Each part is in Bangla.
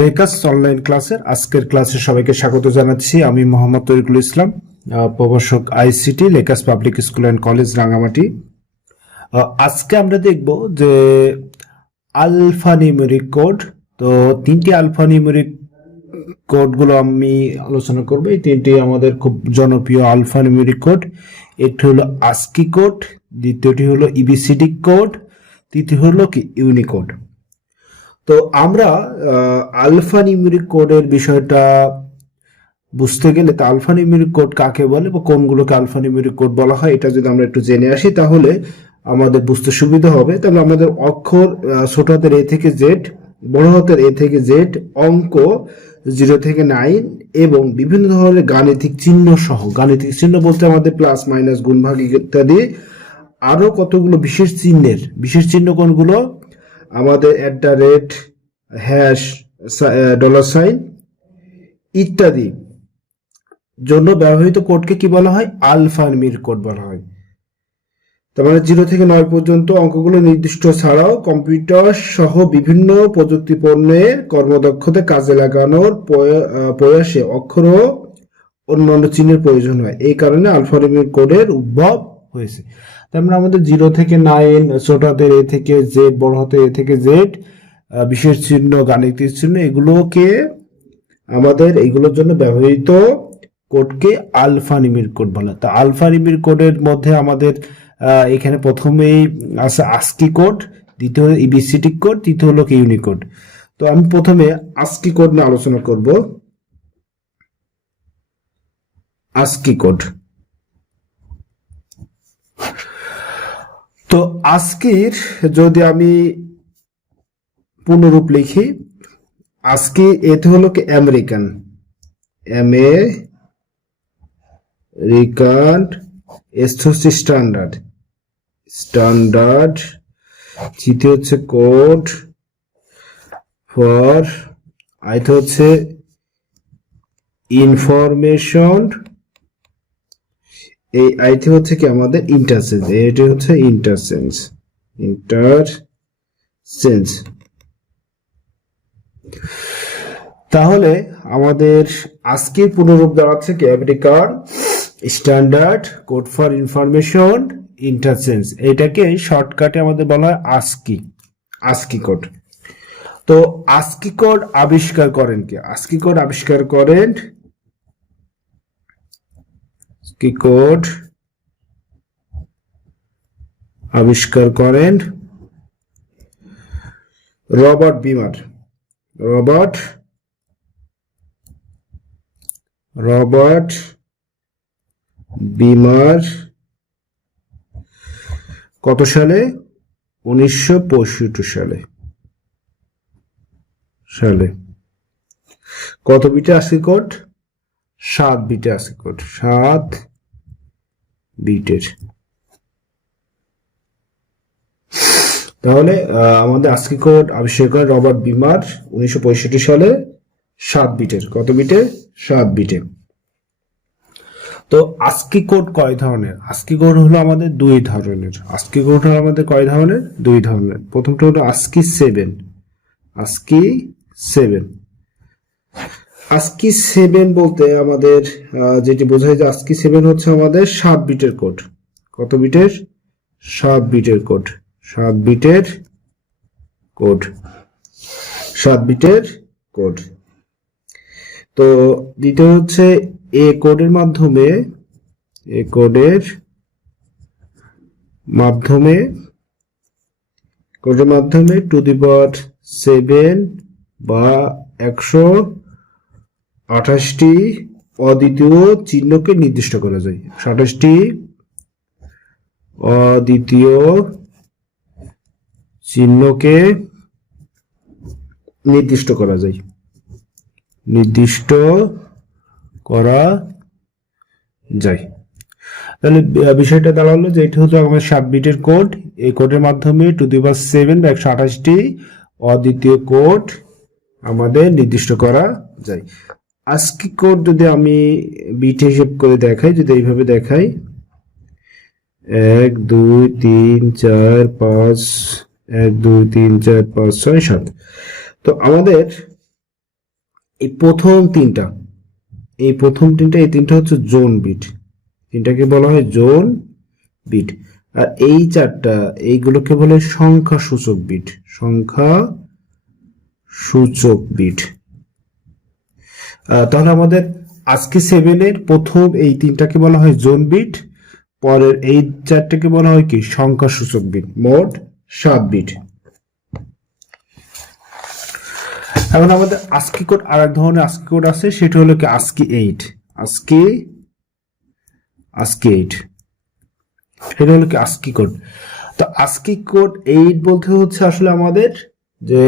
লেকাস অনলাইন ক্লাসের আজকের ক্লাসে সবাইকে স্বাগত জানাচ্ছি। আমি মোহাম্মদ তরিকুল ইসলাম, প্রভাষক ICT, Lakers public school and college, Rangamati. আজকে আমরা দেখব যে আলফানিউমেরিক কোড। তো তিনটি আলফানিউমেরিক কোডগুলো আমি আলোচনা করব। এই তিনটি আমাদের খুব জনপ্রিয় আলফানিউমেরিক কোড। একটি হলো আস্কি কোড, দ্বিতীয়টি হলো ইবিসিডি কোড, তৃতীয় হলো কি ইউনিকোড। তো আমরা আলফানিউমেরিক কোডের বিষয়টা বুঝতে গেলে তো আলফানিউমেরিক কোড কাকে বলে বা কোনগুলোকে আলফানিউমেরিক কোড বলা হয় এটা যদি আমরা একটু জেনে আসি তাহলে আমাদের বুঝতে সুবিধা হবে। তবে আমাদের অক্ষর ছোট হাতের এ থেকে জেড, বড় হাতের এ থেকে জেড, অঙ্ক 0 থেকে 9 এবং বিভিন্ন ধরনের গাণিতিক চিহ্ন সহ, গাণিতিক চিহ্ন বলতে আমাদের প্লাস মাইনাস গুণ ভাগ ইত্যাদি, আরো কতগুলো বিশেষ চিহ্ন কোনগুলো, আমাদের @ হ্যাশ, $, ইত্যাদি জন্য ব্যবহৃত কোডকে কি বলা হয়? আলফানিউমেরিক কোড বলা হয়। তার মানে 0 থেকে 9 পর্যন্ত অঙ্কগুলো নির্দিষ্ট ছাড়াও কম্পিউটার সহ বিভিন্ন প্রযুক্তি পণ্যের কর্মদক্ষতা কাজে লাগানোর প্রয়াসে অক্ষর ও অন্যান্য চিহ্নের প্রয়োজন হয়। এই কারণে আলফানিউমেরিক কোডের উদ্ভব হয়েছে। তার মানে আমাদের 0 থেকে 9, ছোট হাতের এ থেকে জেড, বড় হাতের এ থেকে জেড, বিশেষ চিহ্ন, গাণিতিক চিহ্ন, এগুলোকে আমাদের এইগুলোর জন্য ব্যবহৃত কোডকে আলফানিউমেরিক কোড বলে। তা আলফানিউমেরিক কোডের মধ্যে আমাদের এখানে প্রথমেই আছে আস্কি কোড, দ্বিতীয় হলো ইবিসিডি কোড, তৃতীয় হলো ইউনিকোড। তো আমি প্রথমে আস্কি কোড নিয়ে আলোচনা করব। আস্কি কোড, তো আস্কির যদি আমি পূর্ণরূপ লিখি, আস্কি এতে হলো কি আমেরিকান, এস হচ্ছে স্ট্যান্ডার্ড, তৃতীয় হচ্ছে কোড ফর, আইতে হচ্ছে ইনফরমেশন, এই আইতে হচ্ছে কি আমাদের ইন্টারচেঞ্জ, এটি হচ্ছে ইন্টারচেঞ্জ। তাহলে আমাদের আজকের পুনরূপ দাঁড়াচ্ছে কি American, standard, code for information, interchange. এটাকে শর্টকাটে আমাদের বলা হয় আস্কি কোড। তো আস্কি কোড আবিষ্কার করেন কে? আস্কি কোড আবিষ্কার করেন রবার্ট বিমার কত সালে? 1965 সালে। কত বিটে আস্কি কোড? 7 বিটে আস্কি কোড, 7 বিটের। তাহলে আমাদের আস্কি কোড আবিষ্কার করেন রবার্ট বিমার 1965 সালে, 7 বিটের। কত বিটে? 7 বিটে। তো আস্কি কোড কয় ধরনের? আস্কি কোড হলো আমাদের 2 ধরনের। আস্কি কোড হলো আমাদের কয় ধরনের? 2 ধরনের। প্রথমটা হলো আস্কি 7। আস্কি 7 বলতে আমাদের যেটি বোঝায় যে আস্কি 7 হচ্ছে আমাদের 7 বিটের কোড। কত বিটের? 7 বিটের কোড। 7 বিটের কোড। তো দ্বিতীয় হচ্ছে এ কোডের মাধ্যমে ⁷ বা 128টি অদ্বিতীয় চিহ্নকে নির্দিষ্ট করা যায়। 128টি অদ্বিতীয় চিহ্নকে নির্দিষ্ট করা যায়। তাহলে বিষয়টা দাঁড়ালো যে এটা হচ্ছে আমাদের 7 বিটের কোড। এই কোডের মাধ্যমে ⁷ বা 128টি অদ্বিতীয় কোড আমাদের নির্দিষ্ট করা যায়। আস্কি কোড যদি আমি বিট হিসেব করে দেখাই, যদি এইভাবে দেখাই, 1 2 3 4 5 1 2 3 4 5 6 7, তো আমাদের এই প্রথম তিনটা এই তিনটা হচ্ছে জোন বিট, তিনটাকে বলা হয় জোন বিট। আর এই চারটা এইগুলোকে বলে সংখ্যা সূচক বিট, সংখ্যা সূচক বিট। তাহলে আমাদের আজকে 7 প্রথম এই তিনটাকে বলা হয় জোন বিট, পরের এই চারটাকে বলা হয় কি সংখ্যা সূচক বিট, মোট 7 বিট। এখন আমাদের আস্কি কোড, আর এক ধরনের আস্কি কোড আছে, সেটা হলো কি আস্কি 8, আস্কি 8, এটা হলো কি আস্কি কোড। তো আস্কি কোড 8 বলতে হচ্ছে আসলে আমাদের যে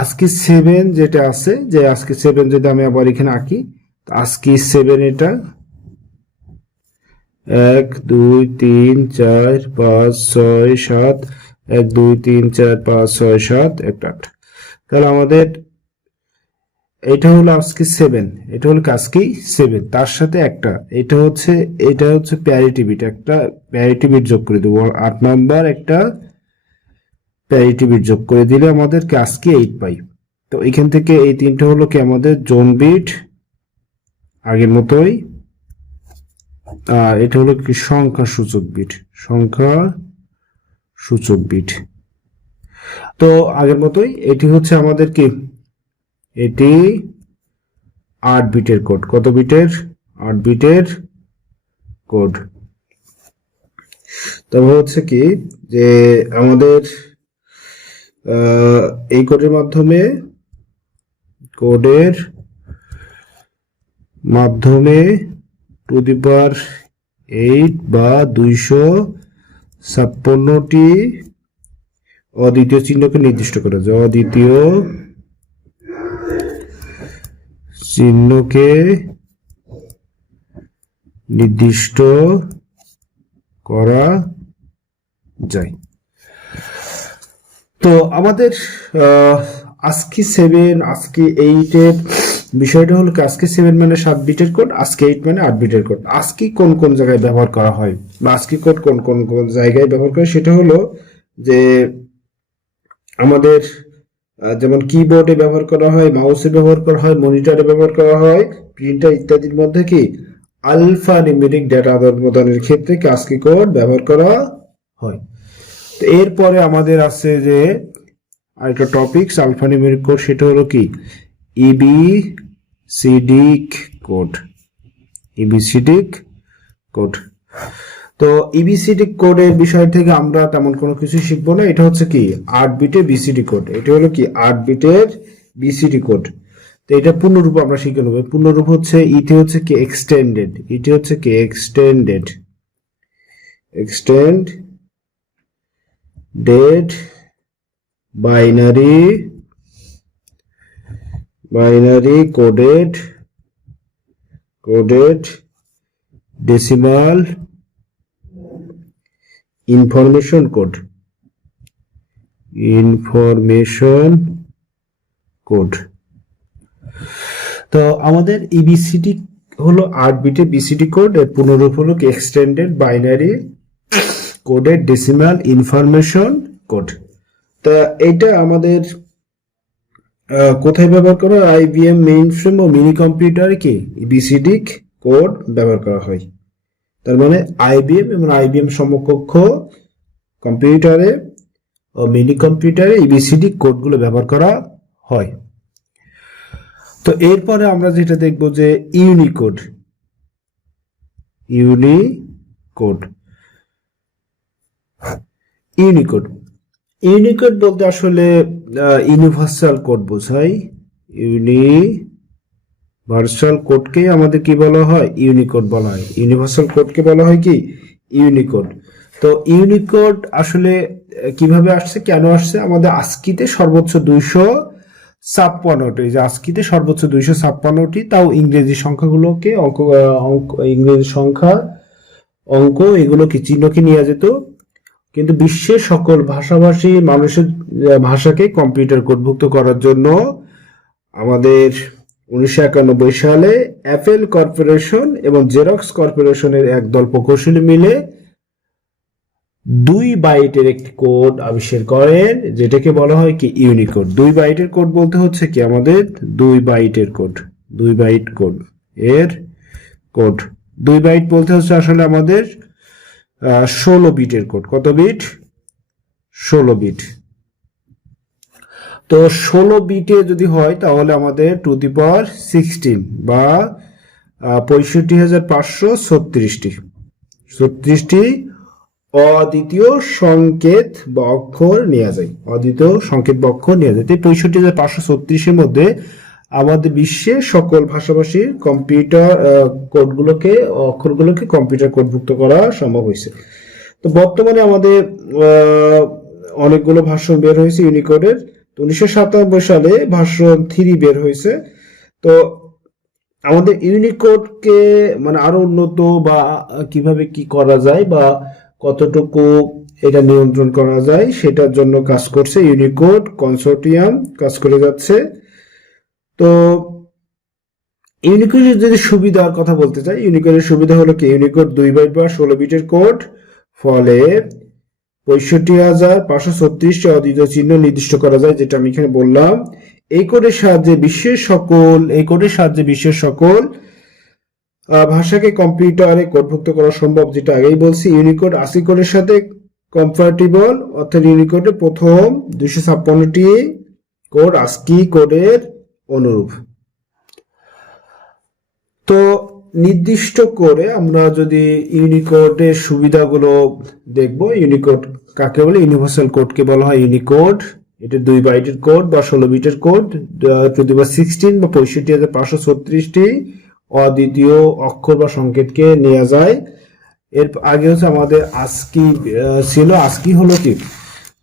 আস্কি 7 যেটা আছে, যে আস্কি 7 যদি আমি আবার এখানে আঁকি, আস্কি 7 এটা 1 2 3 4 5 6 7, 1 2 3 4 5 6 7 1 8। তাহলে আমাদের এটা হলো আজকে 7, এটা হলো আজকে 7, তার সাথে একটা এটা হচ্ছে প্যারিটি বিট, একটা প্যারিটি বিট যোগ করে দেবো, 8 নাম্বার একটা প্যারিটি বিট যোগ করে দিলে আমাদের আজকে 8 পাই। তো এখান থেকে এই তিনটা হলো কি আমাদের জোন বিট আগের মতোই, আর এটা হলো কি সংখ্যা সূচক বিট, সংখ্যা সূচক বিট। তো আগের মতোই এটি হচ্ছে আমাদের কি, এটি 8 বিটের কোড। কত বিটের? 8 বিটের কোড। তবে হচ্ছে কি যে আমাদের এই কোডের মাধ্যমে টু দি পাওয়ার 8 বা 256টি অদ্বিতীয় চিহ্নকে নির্দিষ্ট করা যায়, অদ্বিতীয় চিহ্নকে নির্দিষ্ট করা যায়। তো আমাদের আজকে 7 আজকে 8 এর বিষয়টা হলো আজকে 7 মানে 7 বিটের কোড, আজকে 8 মানে 8 বিটের কোড। আজকে কোন কোন জায়গায় ব্যবহার করা হয় বা আজকে কোড কোন কোন কোন জায়গায় ব্যবহার করে, সেটা হলো যে আমাদের যেমন কিবোর্ডে ব্যবহার করা হয়, মাউসে ব্যবহার করা হয়, মনিটরে ব্যবহার করা হয়, প্রিন্টার ইত্যাদির মধ্যে কি আলফা নিউমেরিক ডেটা আদান প্রদানের ক্ষেত্রে আজকি কোড ব্যবহার করা হয়। তো এরপরে আমাদের আছে যে আরেকটা টপিকস আলফা নিউমেরিক কোড, সেটা হলো কি ইবিসিডিক কোড, ইবিসিডিক কোড। তো ইবিসিডি কোডের বিষয় থেকে আমরা তেমন কোনো কিছু শিখবো না, এটা হচ্ছে কি 8 বিটের বিসিডি কোড, এটা হলো কি 8 বিটের বিসিডি কোড। তো এটা পূর্ণরূপ আমরা শিখে নেব। পূর্ণরূপ হচ্ছে ইটি হচ্ছে কি এক্সটেন্ডেড, ইটি হচ্ছে কি extended binary coded decimal information code. তো আমাদের ইবিসিডি হলো 8 বিটের বিসিডি কোড, এর পুনরূপ হলো কি extended binary coded decimal information code. তা এটা আমাদের কোথায় ব্যবহার করা হয়? আইবিএম মেইন ফ্রেম ও মিনি কম্পিউটারে কি ইবিসিডি কোড ব্যবহার করা হয়। তার মানে আইবিএম এবং আইবিএম সমকক্ষ কম্পিউটারে ও মিনি কম্পিউটারে ইবিসিডি কোডগুলো ব্যবহার করা হয়। তো এরপরে আমরা যেটা দেখব যে ইউনিকোড বলতে আসলে ইউনিভার্সাল কোড বোঝায়। ইউনিভার্সাল কোডকে আমাদের কি বলা হয়? ইউনিকোড বলা হয়। ইউনিভার্সাল কোডকে বলা হয় কি ইউনিকোড। তো ইউনিকোড আসলে কিভাবে আসছে, কেন আসছে? আমাদের আস্কিতে সর্বোচ্চ 256টি, যে আস্কিতে সর্বোচ্চ 256টি, তাও ইংরেজি সংখ্যাগুলোকে ইংরেজি সংখ্যা অঙ্ক এগুলোকে চিহ্নকে নিয়ে যেত। কিন্তু বিশ্বের সকল ভাষাভাষী মানুষের ভাষাকে কম্পিউটার কোডভুক্ত করার জন্য আমাদের 1991 সালে অ্যাপেল কর্পোরেশন এবং জেরক্স কর্পোরেশনের একদল প্রকৌশলী মিলে 2 বাইটের একটি কোড আবিষ্কার করেন, যেটাকে বলা হয় কি ইউনিকোড। 2 বাইটের কোড বলতে হচ্ছে কি আমাদের 2 বাইটের কোড, 2 বাইট কোড এর কোড। 2 বাইট বলতে হচ্ছে আসলে আমাদের 16 বিটের কোড। কত বিট? 16 বিট। তো 16 বিটে যদি হয় তাহলে আমাদের টু দি পাওয়ার 16 বা 65,536টি অদ্বিতীয় সংকেত বা অক্ষর নেওয়া যায়। অদ্বিতীয় সংকেত বা অক্ষর নেওয়া যায়। 65,536-এর মধ্যে আমাদের বিশ্বের সকল ভাষাভাষীর কম্পিউটার কোডগুলোকে, অক্ষরগুলোকে কম্পিউটার কোডভুক্ত করা সম্ভব হয়েছে। তো বর্তমানে আমাদের অনেকগুলো ভার্সন বের হয়েছে ইউনিকোডের। 1997 সালে ভার্সন 3 বের হয়েছে। তো আমাদের ইউনিকোডকে মানে আরো উন্নত বা কিভাবে কি করা যায় বা কতটুকু এটা নিয়ন্ত্রণ করা যায় সেটার জন্য কাজ করছে ইউনিকোড কনসোর্টিয়াম, কাজ করে যাচ্ছে। তো ইউনিকোডের যদি সুবিধার কথা বলতে চাই, ইউনিকোডের সুবিধা হলো কি ইউনিকোড 2 বাইট বা 16 বিটের কোড, ফলে 65,536টি অদ্বিতীয় চিহ্ন নির্দিষ্ট করা যায়, যেটা আমি এখানে বললাম। এই কোডের সাহায্যে বিশ্বের সকল ভাষাকে কম্পিউটারে কোডভুক্ত করা সম্ভব, যেটা আগেই বলছি। ইউনিকোড ASCII কোডের সাথে কম্প্যাটিবল, অর্থাৎ ইউনিকোডে প্রথম 256টি কোড ASCII কোডের অনুরূপ। তো নির্দিষ্ট করে আমরা যদি ইউনিকোডের সুবিধাগুলো দেখব, ইউনিকোড কাকে বলে? ইউনিভার্সাল কোডকে বলা হয় ইউনিকোড। এটা 2 বাইটের কোড বা 16 বিটের কোড, টু দি পাওয়ার 16 বা 65,536টি অদ্বিতীয় অক্ষর বা সংকেতকে নেওয়া যায়। এর আগে হচ্ছে আমাদের ASCII ছিল। ASCII হলো কি,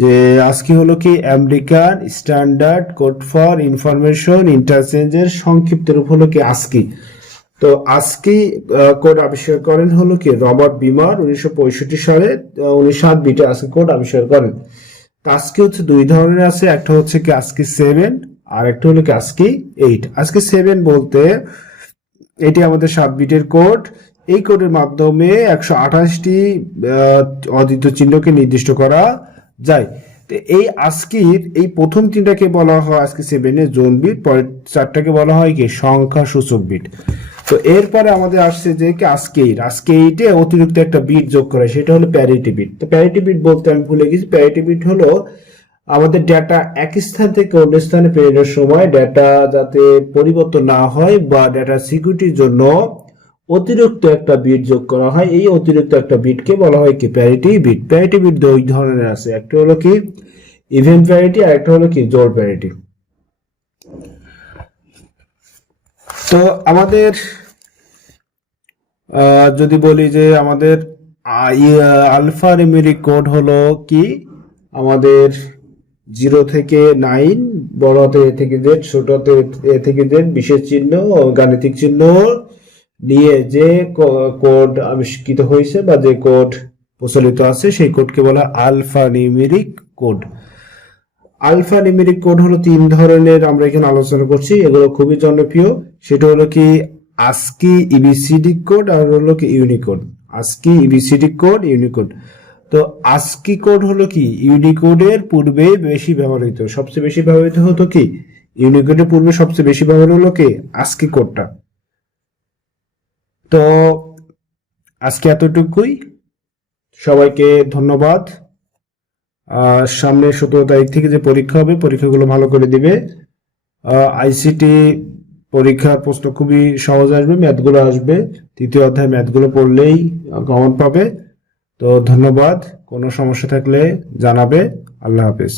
যে ASCII হলো কি American standard code for information ইন্টারচেঞ্জের সংক্ষিপ্ত রূপ হলো কি ASCII। তো ASCII কোড আবিষ্কার করেন হলো কি রবার্ট বিমার 1965 সালে। উনি 7 বিটে ASCII কোড আবিষ্কার করেন। ASCII হচ্ছে 2 ধরনের আছে, একটা হচ্ছে কি ASCII 7 আর একটা হলো কি ASCII 8। ASCII 7 বলতে এটি আমাদের 7 বিটের কোড। এই কোডের মাধ্যমে 128টি অদ্বিতীয় চিহ্নকে নির্দিষ্ট করা যায়। তো এই ASCIIর এই প্রথম 3টাকে বলা হয় ASCII 7 এর জোন বিট, পরের 4টাকে বলা হয় কি সংখ্যা সূচক বিট। তো এরপরে আমাদের আসছে যে কি ASCII 8 এ অতিরিক্ত একটা বিট যোগ করা, সেটা হলো প্যারিটি বিট। তো প্যারিটি বিট বলতে আমি ভুলে গেছি। প্যারিটি বিট হলো আমাদের ডেটা এক স্থান থেকে অন্য স্থানে প্রেরণের সময় ডেটা যাতে পরিবর্তন না হয় বা ডেটা সিকিউরিটির জন্য অতিরিক্ত একটা বিট যোগ করা হয়। এই অতিরিক্ত একটা বিটকে বলা হয় কি প্যারিটি বিট। প্যারিটি বিট 2 ধরনের আছে, একটা হলো কি ইভেন প্যারিটি আর একটা হলো কি জোড় প্যারিটি। তো আমাদের যদি বলি যে আমাদের আলফা নিউমেরিক কোড হলো কি আমাদের 0 থেকে 9, বড় হাতে A থেকে Z, ছোট হাতে A থেকে Z, বিশেষ চিহ্ন ও গাণিতিক চিহ্ন নিয়ে যে কোড আবিষ্কৃত হয়েছে বা যে কোড প্রচলিত আছে সেই কোডকে বলা alpha numeric code. Alpha numeric code হলো 3 ধরনের, আমরা এখানে আলোচনা করছি। এগুলো খুবই জনপ্রিয়। সেটা হলো কি ASCII EBCD কোড আর হলো কি Unicode. ASCII EBCD code, Unicode. তো ASCII কোড হলো কি ইউনিকোডের পূর্বে বেশি ব্যবহৃত, সবচেয়ে বেশি ব্যবহৃত হতো কি ইউনিকোডের পূর্বে সবচেয়ে বেশি ব্যবহার হলো কি ASCII কোডটা। তো আজকে এতটুকুই, সবাইকে ধন্যবাদ। সামনে 17 তারিখ থেকে যে পরীক্ষা হবে, পরীক্ষাগুলো ভালো করে দিবে। আইসিটি পরীক্ষার প্রশ্ন খুবই সহজ আসবে, ম্যাথগুলো আসবে। 3য় অধ্যায় ম্যাথগুলো পড়লেই কমন পাবে। তো ধন্যবাদ, কোনো সমস্যা থাকলে জানাবে। আল্লাহ হাফেজ।